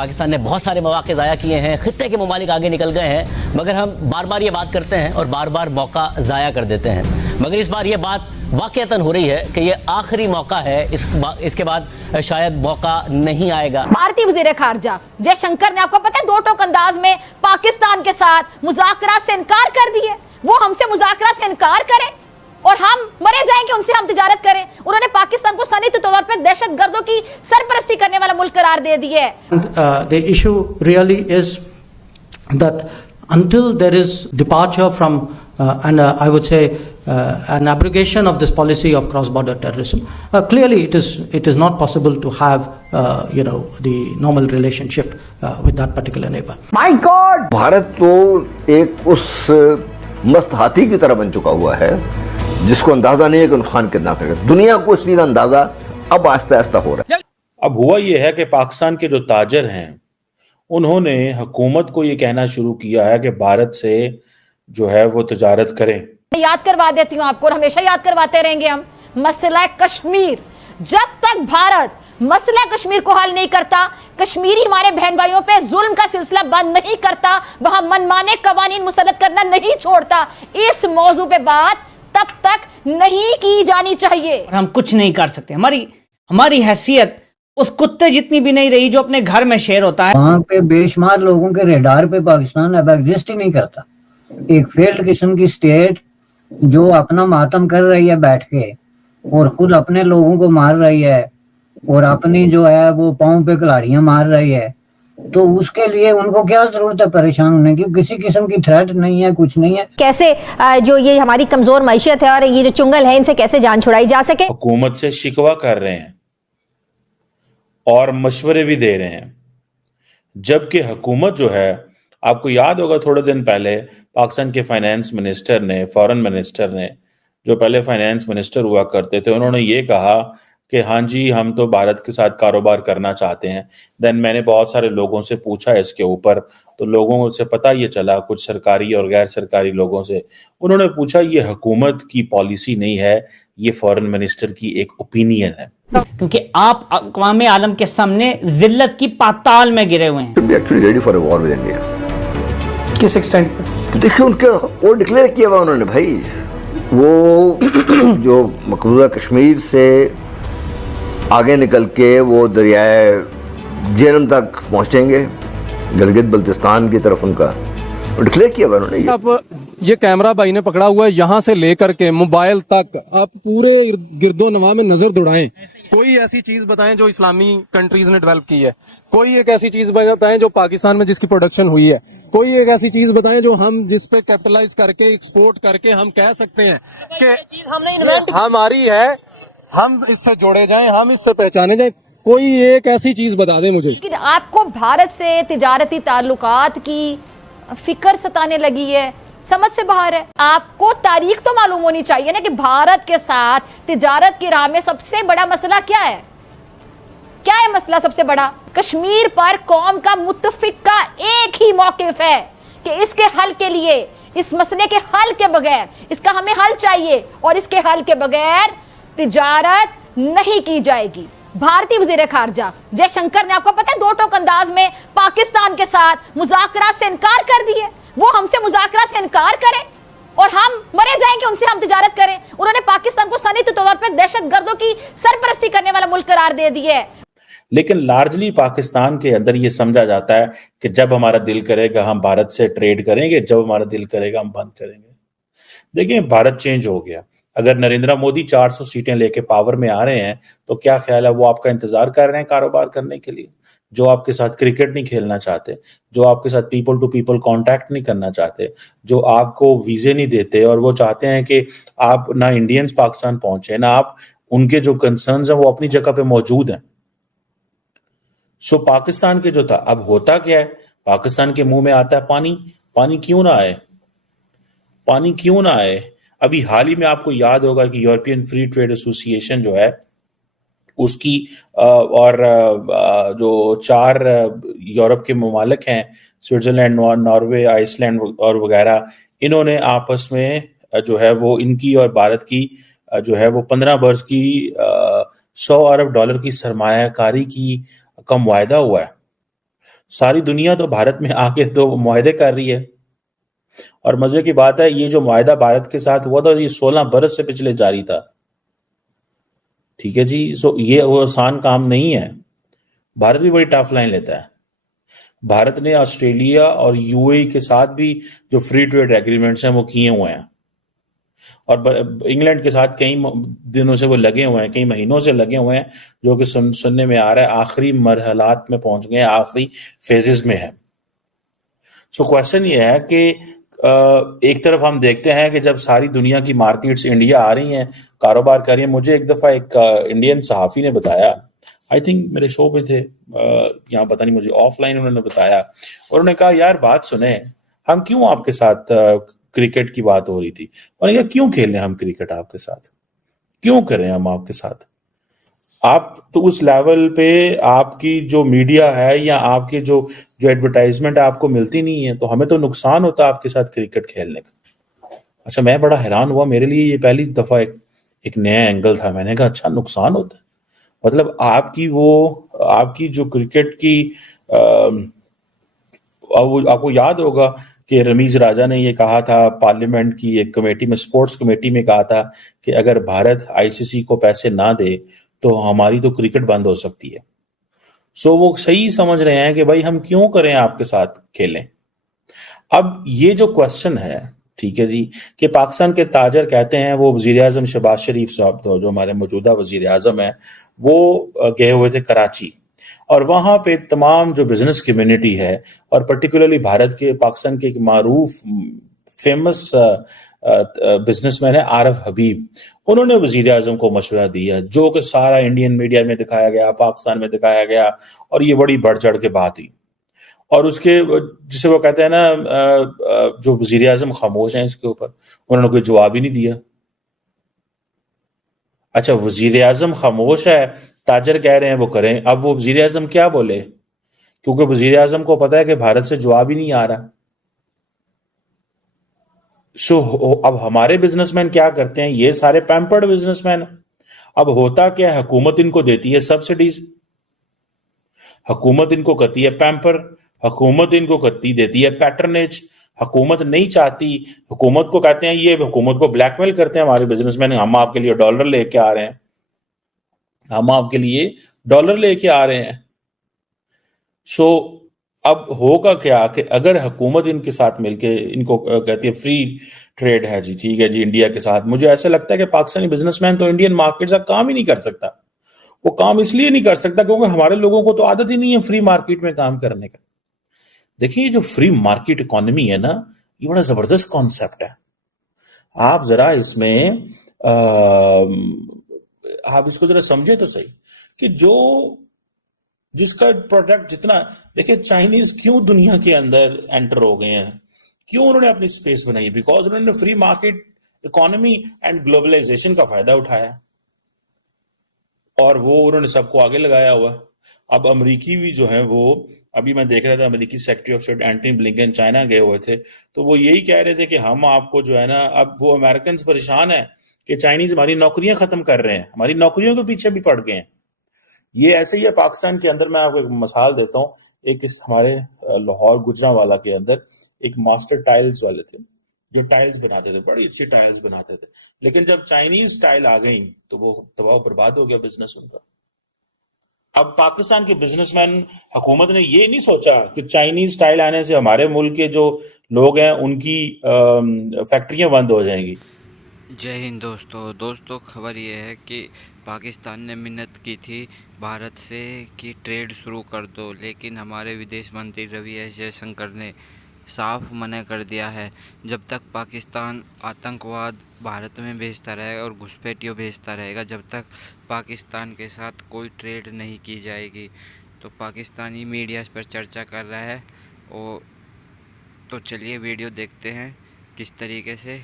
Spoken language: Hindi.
पाकिस्तान ने बहुत सारे मौके ज़ाया किए हैं, खित्ते के ममालिक आगे निकल गए हैं, मगर हम बार बार ये बात करते हैं और बार बार मौका ज़ाया कर देते हैं। मगर इस बार ये बात वाक़ईतन हो रही है कि ये आखिरी मौका है, इसके बाद शायद मौका नहीं आएगा। भारतीय वज़ीर खारजा जयशंकर ने, आपको पता है, दो टोक अंदाज में पाकिस्तान के साथ मुज़ाकरात से इनकार कर दिए। वो हमसे मुज़ाकरात से इनकार करें और हम मरे जाएं कि उनसे हम तिजारत करें। उन्होंने पाकिस्तान को सनई तौर पर दहशतगर्दों की सरपरस्ती करने वाला मुल्क करार दे दिया है। The issue really is that until there is departure from and I would say an abrogation of this policy of cross-border terrorism, clearly it is not possible to have the normal relationship with that particular neighbor. My God! Bharat तो एक उस मस्त हाथी की तरह बन चुका हुआ है जिसको अंदाजा नहीं है कि नुकसान कितना करेगा। दुनिया को इसलिए अंदाजा अब आस्ते आस्ते हो रहा है। अब हुआ यह है कि पाकिस्तान के जो ताजर हैं उन्होंने हुकूमत को यह कहना शुरू किया है कि भारत से जो है वो तिजारत करें। याद करवा देती हूँ आपको और हमेशा याद करवाते रहेंगे हम। मसला कश्मीर, जब तक भारत मसला कश्मीर को हल नहीं करता, कश्मीरी हमारे बहन भाइयों पे जुल्म का सिलसिला बंद नहीं करता, वहां मनमाने कवानीन मुसल्लत करना नहीं छोड़ता, इस मौजू पे बात तब तक नहीं की जानी चाहिए। हम कुछ नहीं कर सकते। हमारी हैसियत उस कुत्ते जितनी भी नहीं रही जो अपने घर में शेर होता है। वहाँ पे बेशुमार लोगों के रेडार पे पाकिस्तान अब एग्जिस्ट ही नहीं करता। एक फेल्ड किस्म की स्टेट जो अपना मातम कर रही है बैठ के और खुद अपने लोगों को मार रही है और अपनी जो है वो पाँव पे कुल्हाड़ियां मार रही है, तो उसके लिए उनको क्या जरूरत है परेशान होने की? किसी किस्म की थ्रेट नहीं है, कुछ नहीं है। कैसे जो ये हमारी कमजोर मैशियत है और ये जो चुंगल है, इनसे कैसे जान छुड़ाई जा सके। हुकूमत से शिकवा कर रहे हैं और मशवरे भी दे रहे हैं, जबकि हुकूमत जो है, आपको याद होगा थोड़े दिन पहले पाकिस्तान के फाइनेंस मिनिस्टर ने, फॉरेन मिनिस्टर ने, जो पहले फाइनेंस मिनिस्टर हुआ करते थे, उन्होंने ये कहा कि हाँ जी हम तो भारत के साथ कारोबार करना चाहते हैं। देन मैंने बहुत सारे लोगों से पूछा इसके ऊपर, तो लोगों से पता ये चला, कुछ सरकारी और गैर सरकारी लोगों से, उन्होंने पूछा ये हुकूमत की पॉलिसी नहीं है, ये फॉरेन मिनिस्टर की एक ओपिनियन है। क्योंकि आप अक़वाम आलम के सामने जिल्लत की पाताल में गिरे हुए हैं। Actually ready for a war with India. किस एक्सटेंट पे? तो देखिए उनके वो डिक्लेयर किया हुआ उन्होंने भाई, वो जो मकबूजा कश्मीर से आगे निकल के वो दरियाए जेहलम तक पहुंचेंगे, गिलगित बल्तिस्तान की तरफ उनका डिक्लेयर किया हुआ उन्होंने। अब ये कैमरा भाई ने पकड़ा हुआ है, यहाँ से लेकर के मोबाइल तक आप पूरे गिरदो नवा में नजर दौड़ाएं। कोई ऐसी चीज बताएं जो इस्लामी कंट्रीज ने डेवलप की है, कोई एक ऐसी चीज बताएं जो पाकिस्तान में जिसकी प्रोडक्शन हुई है, कोई एक ऐसी चीज बताएं जो हम जिस पे कैपिटलाइज करके एक्सपोर्ट करके हम कह सकते हैं कि हमारी है, हम इससे जोड़े जाएं, हम इससे पहचाने जाएं। कोई एक ऐसी चीज बता दें मुझे। लेकिन आपको भारत से तिजारती ताल्लुकात की फिक्र सताने लगी है, समझ से बाहर है। आपको तारीख तो मालूम होनी चाहिए ना कि भारत के साथ तिजारत की राह में सबसे बड़ा मसला क्या है। क्या है मसला सबसे बड़ा? कश्मीर पर कौम का मुत्तफिक का एक ही मौकिफ है कि इसके हल के लिए, इस मसले के हल के बगैर, इसका हमें हल चाहिए और इसके हल के बगैर तिजारत नहीं की जाएगी। भारतीय वज़ीर खारजा जयशंकर ने, आपको पता है, दो टोक अंदाज में पाकिस्तान के साथ मुज़ाकरात से इनकार कर दिए। वो हमसे मुज़ाकरात से इनकार करें और हम मरे जाएं कि उनसे हम तिजारत करें। उन्होंने पाकिस्तान को सनई तौर पर दहशतगर्दों की सरपरस्ती करने वाला मुल्क करार दे दिया है। लेकिन लार्जली पाकिस्तान के अंदर ये समझा जाता है कि जब हमारा दिल करेगा हम भारत से ट्रेड करेंगे, जब हमारा दिल करेगा हम बंद करेंगे। देखिए भारत चेंज हो गया। अगर नरेंद्र मोदी 400 सीटें लेके पावर में आ रहे हैं तो क्या ख्याल है वो आपका इंतजार कर रहे हैं कारोबार करने के लिए, जो आपके साथ क्रिकेट नहीं खेलना चाहते, जो आपके साथ पीपल टू पीपल कांटेक्ट नहीं करना चाहते, जो आपको वीजे नहीं देते और वो चाहते हैं कि आप ना इंडियंस पाकिस्तान पहुंचे, ना आप उनके जो कंसर्न्स हैं वो अपनी जगह पे मौजूद हैं। सो पाकिस्तान के जो था, अब होता क्या है, पाकिस्तान के मुंह में आता है पानी। पानी क्यों ना आए? पानी क्यों ना आए? अभी हाल ही में आपको याद होगा कि यूरोपियन फ्री ट्रेड एसोसिएशन जो है उसकी और जो 4 यूरोप के ममालिक हैं, स्विट्जरलैंड, नॉर्वे, आइसलैंड और वगैरह, इन्होंने आपस में जो है वो इनकी और भारत की जो है वो 15 बरस की $100 अरब की सरमायाकारी की का मुआहदा हुआ है। सारी दुनिया तो भारत में आके तो मुआहदे कर रही है। और मजे की बात है, ये जो मुआहदा भारत के साथ हुआ था, ये 16 बरस से पिछले जारी था। ठीक है जी। सो ये वो आसान काम नहीं है। भारत भी बड़ी टफ लाइन लेता है। भारत ने ऑस्ट्रेलिया और यूएई के साथ भी जो फ्री ट्रेड एग्रीमेंट्स हैं वो किए हुए हैं, और इंग्लैंड के साथ कई दिनों से वो लगे हुए हैं, कई महीनों से लगे हुए हैं, जो कि सुनने में आ रहा है आखिरी मरहलात में पहुंच गए हैं, आखिरी फेजेस में है। सो क्वेश्चन ये है कि एक तरफ हम देखते हैं कि जब सारी दुनिया की मार्केट्स इंडिया आ रही हैं, कारोबार कर रही हैं। मुझे एक दफ़ा एक इंडियन सहाफ़ी ने बताया, आई थिंक मेरे शो पे थे, यहाँ पता नहीं, मुझे ऑफलाइन उन्होंने बताया, और उन्होंने कहा यार बात सुने, हम क्यों आपके साथ, क्रिकेट की बात हो रही थी, उन्होंने कहा क्यों खेल रहे हैं हम क्रिकेट आपके साथ, क्यों करें हम आपके साथ? आप तो उस लेवल पे आपकी जो मीडिया है या आपके जो जो एडवर्टाइजमेंट आपको मिलती नहीं है, तो हमें तो नुकसान होता है आपके साथ क्रिकेट खेलने का। अच्छा, मैं बड़ा हैरान हुआ, मेरे लिए ये पहली दफा एक नया एंगल था। मैंने कहा अच्छा, नुकसान होता है, मतलब आपकी जो क्रिकेट की आपको याद होगा कि रमीज राजा ने ये कहा था पार्लियामेंट की एक कमेटी में, स्पोर्ट्स कमेटी में कहा था कि अगर भारत आईसीसी को पैसे ना दे तो हमारी तो क्रिकेट बंद हो सकती है। सो वो सही समझ रहे हैं कि भाई हम क्यों करें आपके साथ खेलें। अब ये जो क्वेश्चन है, ठीक है जी, कि पाकिस्तान के ताजर कहते हैं, वो वजीर आजम शहबाज शरीफ साहब जो हमारे मौजूदा वजीर आजम है, वो गए हुए थे कराची, और वहां पे तमाम जो बिजनेस कम्युनिटी है, और पर्टिकुलरली भारत के पाकिस्तान के एक मारूफ फेमस बिजनेसमैन है आरफ हबीब, उन्होंने वजीर आजम को मशवरा दिया, जो कि सारा इंडियन मीडिया में दिखाया गया, पाकिस्तान में दिखाया गया, और ये बड़ी बढ़ चढ़ के बात हुई। और उसके जिसे वो कहते हैं ना, जो वजीर आजम खामोश हैं इसके ऊपर, उन्होंने कोई जवाब ही नहीं दिया। अच्छा, वजीर आजम खामोश है, ताजर कह रहे हैं वो करें, अब वो वजीर आजम क्या बोले, क्योंकि वजीर आजम को पता है कि भारत से जवाब ही नहीं आ रहा। सो अब हमारे बिजनेसमैन क्या करते हैं, ये सारे पैम्पर्ड बिजनेसमैन। अब होता क्या है, हुकूमत इनको देती है सब्सिडीज, हुकूमत इनको करती है पैम्पर, हुकूमत इनको देती है पैटर्नेज। हुकूमत नहीं चाहती, हुकूमत को कहते हैं, ये हुकूमत को ब्लैकमेल करते हैं हमारे बिजनेसमैन, हम आपके लिए डॉलर लेके आ रहे हैं, हम आपके लिए डॉलर लेके आ रहे हैं। सो अब होगा क्या कि अगर हुकूमत इनके साथ मिलके इनको कहती है फ्री ट्रेड है जी, ठीक है जी, इंडिया के साथ, मुझे ऐसा लगता है कि पाकिस्तानी बिजनेसमैन तो इंडियन मार्केट का काम ही नहीं कर सकता। वो काम इसलिए नहीं कर सकता क्योंकि हमारे लोगों को तो आदत ही नहीं है फ्री मार्केट में काम करने का। देखिए, जो फ्री मार्केट इकोनॉमी है ना, ये बड़ा जबरदस्त कॉन्सेप्ट है। आप जरा इसमें आप इसको जरा समझे तो सही, कि जिसका प्रोडक्ट जितना, देखिए चाइनीज क्यों दुनिया के अंदर एंटर हो गए हैं, क्यों उन्होंने अपनी स्पेस बनाई, बिकॉज उन्होंने free market economy and globalisation का फायदा उठाया, और वो उन्होंने सबको आगे लगाया हुआ। अब अमेरिकी भी जो है, वो अभी मैं देख रहा था, अमेरिकी secretary of state Antony Blinken China गए हुए थे, तो वो यही कह रहे थे कि हम आपको जो है ना, अब वो अमेरिकन परेशान है कि चाइनीज हमारी नौकरियां खत्म कर रहे हैं, हमारी नौकरियों के पीछे भी पड़ गए हैं। ये ऐसे ही है पाकिस्तान के अंदर। मैं आपको एक मिसाल देता हूँ, एक हमारे लाहौर गुजरांवाला के अंदर एक मास्टर टाइल्स वाले थे, जो टाइल्स बनाते थे, बड़ी अच्छी टाइल्स बनाते थे, लेकिन जब चाइनीज टाइल आ गई तो वो तबाह बर्बाद हो गया बिजनेस उनका। अब पाकिस्तान के बिजनेसमैन, हुकूमत ने ये नहीं सोचा कि चाइनीज टाइल आने से हमारे मुल्क के जो लोग हैं उनकी फैक्ट्रियां बंद हो जाएंगी। जय हिंद दोस्तों, खबर ये है कि पाकिस्तान ने मिन्नत की थी भारत से कि ट्रेड शुरू कर दो, लेकिन हमारे विदेश मंत्री रवि एस जयशंकर ने साफ मना कर दिया है। जब तक पाकिस्तान आतंकवाद भारत में भेजता रहे और घुसपैठियों भेजता रहेगा, जब तक पाकिस्तान के साथ कोई ट्रेड नहीं की जाएगी। तो पाकिस्तानी मीडिया इस पर चर्चा कर रहा है, और तो चलिए वीडियो देखते हैं किस तरीके से